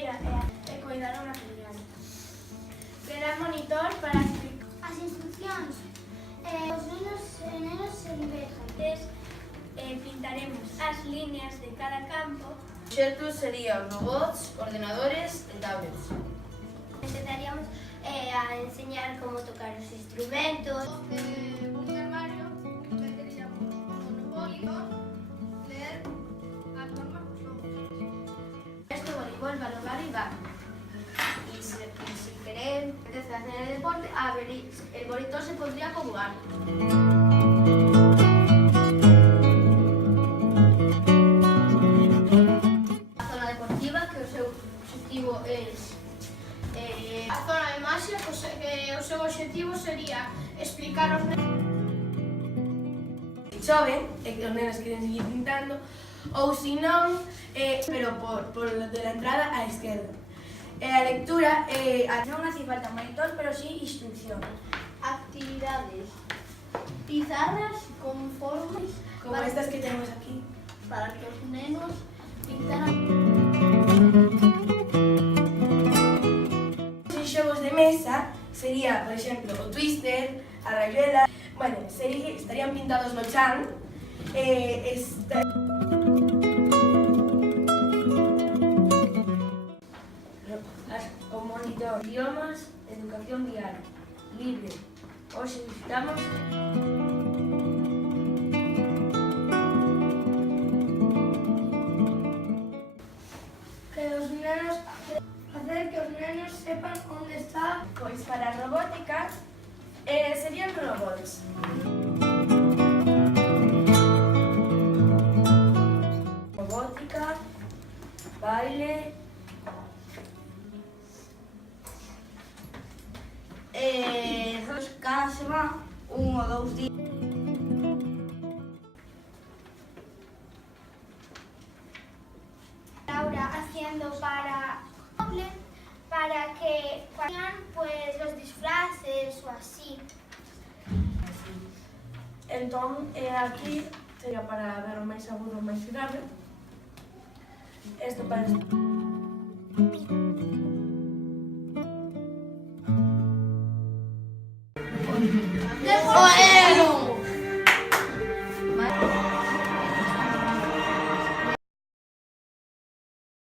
madeira e coidar o material. Terá monitor para explicar as instruccións. Os nenos e nenas se diverten. Pintaremos as líneas de cada campo. Proxectos serían robots, ordenadores e tablets. Intentaríamos a enseñar como tocar os instrumentos. Un armario meteríamos un monopólio, leer as normas dos jogos. Esto, voleibol, balonmano y bar. Y si querés hacer el deporte, el monitor se pondría como árbitro. A zona deportiva, que o seu objetivo A zona de maxia, que o seu objetivo sería explicar aos nenos Se chove, e que os nenos queren seguir pintando, ou se non, pero por de la entrada á esquerda. A lectura, Non hace falta monitor, pero sí instrucción. actividades. Pizarras con formas como estas que tenemos aquí. para que os nenos pintaran. Os xogos de mesa sería, por exemplo, o twister, a rayuela. Bueno, estarían pintados no chan. O monitor, idiomas, educación diaria, libre. Hoxe visitamos Hacer que os nenos sepan onde está. Pois para a robótica serían robots. Robótica, baile, Cada semana, 1 o 2 días. Laura haciendo para que hagan pues los disfraces o así. entón aquí sería para ver o máis agudo ou máis grave. Isto para